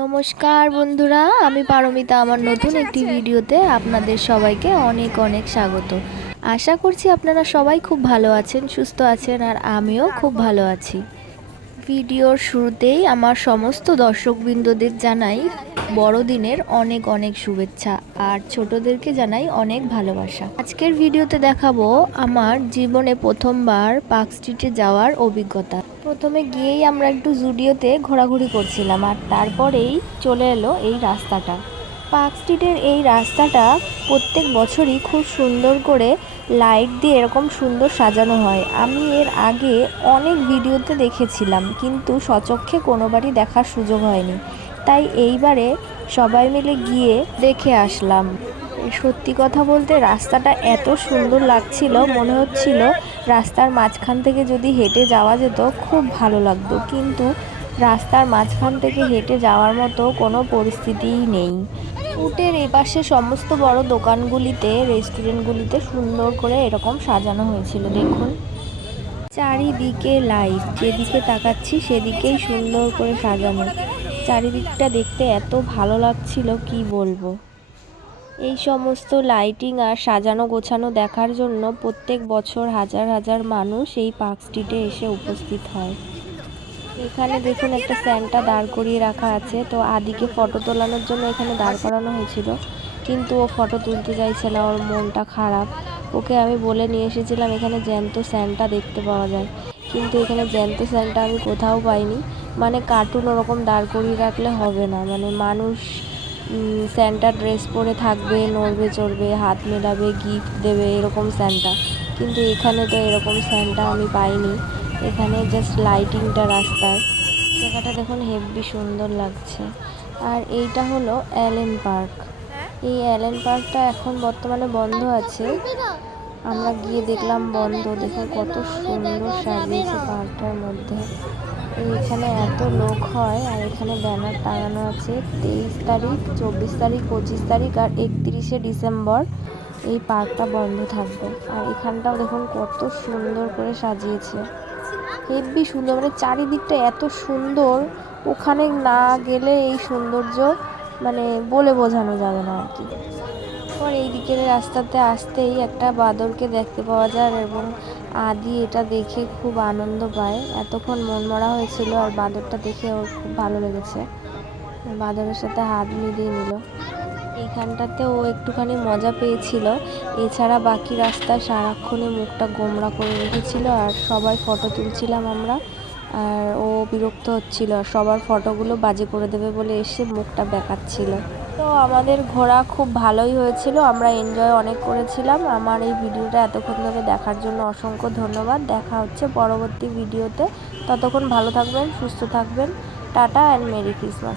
নমস্কার বন্ধুরা, আমি পারমিতা আমার নতুন একটি ভিডিওতে আপনাদের সবাইকে অনেক অনেক স্বাগত। আশা করছি আপনারা সবাই খুব ভালো আছেন, সুস্থ আছেন, আর আমিও খুব ভালো আছি। ভিডিওর শুরুতেই আমার সমস্ত দর্শকবৃন্দদের জানাই বড়দিনের অনেক অনেক শুভেচ্ছা, আর ছোটদেরকে জানাই অনেক ভালোবাসা। আজকের ভিডিওতে দেখাবো আমার জীবনে প্রথমবার পার্ক স্ট্রিটে যাওয়ার অভিজ্ঞতা। প্রথমে গিয়েই আমরা একটু জুডিওতে ঘোরাঘুরি করছিলাম, আর তারপরেই চলে এলো এই রাস্তাটা। পার্ক স্ট্রিটের এই রাস্তাটা প্রত্যেক বছরই খুব সুন্দর করে লাইট দিয়ে এরকম সুন্দর সাজানো হয়। আমি এর আগে অনেক ভিডিওতে দেখেছিলাম, কিন্তু সচক্ষে কোনোবারই দেখার সুযোগ হয়নি, তাই এইবারে সবাই মিলে গিয়ে দেখে আসলাম। সত্যি কথা বলতে রাস্তাটা এত সুন্দর লাগছিল, মনে হচ্ছিল রাস্তার মাঝখান থেকে যদি হেঁটে যাওয়া যেত খুব ভালো লাগতো, কিন্তু রাস্তার মাঝখান থেকে হেঁটে যাওয়ার মতো কোনো পরিস্থিতিই নেই। ফুটের এপাশে সমস্ত বড় দোকানগুলিতে, রেস্টুরেন্টগুলিতে সুন্দর করে এরকম সাজানো হয়েছিল। দেখুন, চারিদিকে লাইট, যেদিকে তাকাচ্ছি সেদিকেই সুন্দর করে সাজানো। চারিদিকটা দেখতে এত ভালো লাগছিল কি বলবো। এই সমস্ত লাইটিং আর সাজানো গোছানো দেখার জন্য প্রত্যেক বছর হাজার হাজার মানুষ এই পার্ক স্ট্রিটে এসে উপস্থিত হয়। এখানে দেখুন একটা স্যান্টা দাঁড় করিয়ে রাখা আছে, তো আদিকে ফটো তোলানোর জন্য এখানে দাঁড় করানো হয়েছিল, কিন্তু ও ফটো তুলতে চাইছে না, ওর মনটা খারাপ। ওকে আমি বলে নিয়ে এসেছিলাম এখানে জ্যান্ত স্যান্টা দেখতে পাওয়া যায়, কিন্তু এখানে জ্যান্ত স্যান্টা আমি কোথাও পাইনি। মানে কার্টুন ওরকম দাঁড় করিয়ে রাখলে হবে না, মানে মানুষ স্যান্টা ড্রেস পরে থাকবে, নড়বে চড়বে, হাত মেলাবে, গিফট দেবে, এরকম স্যান্টা। কিন্তু এখানে তো এরকম স্যান্টা আমি পাইনি। এখানে জাস্ট লাইটিংটা রাস্তার। জায়গাটা দেখুন হেব্বি সুন্দর লাগছে। আর এইটা হলো অ্যালেন পার্ক। এই অ্যালেন পার্কটা এখন বর্তমানে বন্ধ আছে, আমরা গিয়ে দেখলাম বন্ধ। দেখুন কত সুন্দর সাজিয়েছে পার্কটার মধ্যে। এখানে এত লোক হয়, আর এখানে ব্যানার টাঙানো আছে 23 তারিখ, 24 তারিখ, 25 তারিখ আর 31শে ডিসেম্বর এই পার্কটা বন্ধ থাকবে। আর এখানটাও দেখুন কত সুন্দর করে সাজিয়েছে, হেব্বি সুন্দর, মানে চারিদিকটা এত সুন্দর, ওখানে না গেলে এই সৌন্দর্য মানে বলে বোঝানো যাবে না আর কি। পর এই দিকের রাস্তাতে আসতেই একটা বাঁদরকে দেখতে পাওয়া যায়, এবং আদি এটা দেখে খুব আনন্দ পায়। এতক্ষণ মনমরা হয়েছিল, আর বাঁদরটা দেখে ওর খুব ভালো লেগেছে, বাঁদরের সাথে হাত মিলিয়ে নিল। এইখানটাতে ও একটুখানি মজা পেয়েছিল, এছাড়া বাকি রাস্তায় সারাক্ষণই মুখটা গোমড়া করে রেখেছিল, আর সবাই ফটো তুলছিলাম আমরা, আর ও বিরক্ত হচ্ছিল, আর সবার ফটোগুলো বাজে করে দেবে বলে এসে মুখটা বেঁকাচ্ছিল। তো আমাদের ঘোরা খুব ভালোই হয়েছিল, আমরা এনজয় অনেক করেছিলাম। আমার এই ভিডিওটা এতক্ষণ ধরে দেখার জন্য অসংখ্য ধন্যবাদ। দেখা হচ্ছে পরবর্তী ভিডিওতে, ততক্ষণ ভালো থাকবেন, সুস্থ থাকবেন। Tata and merry Christmas.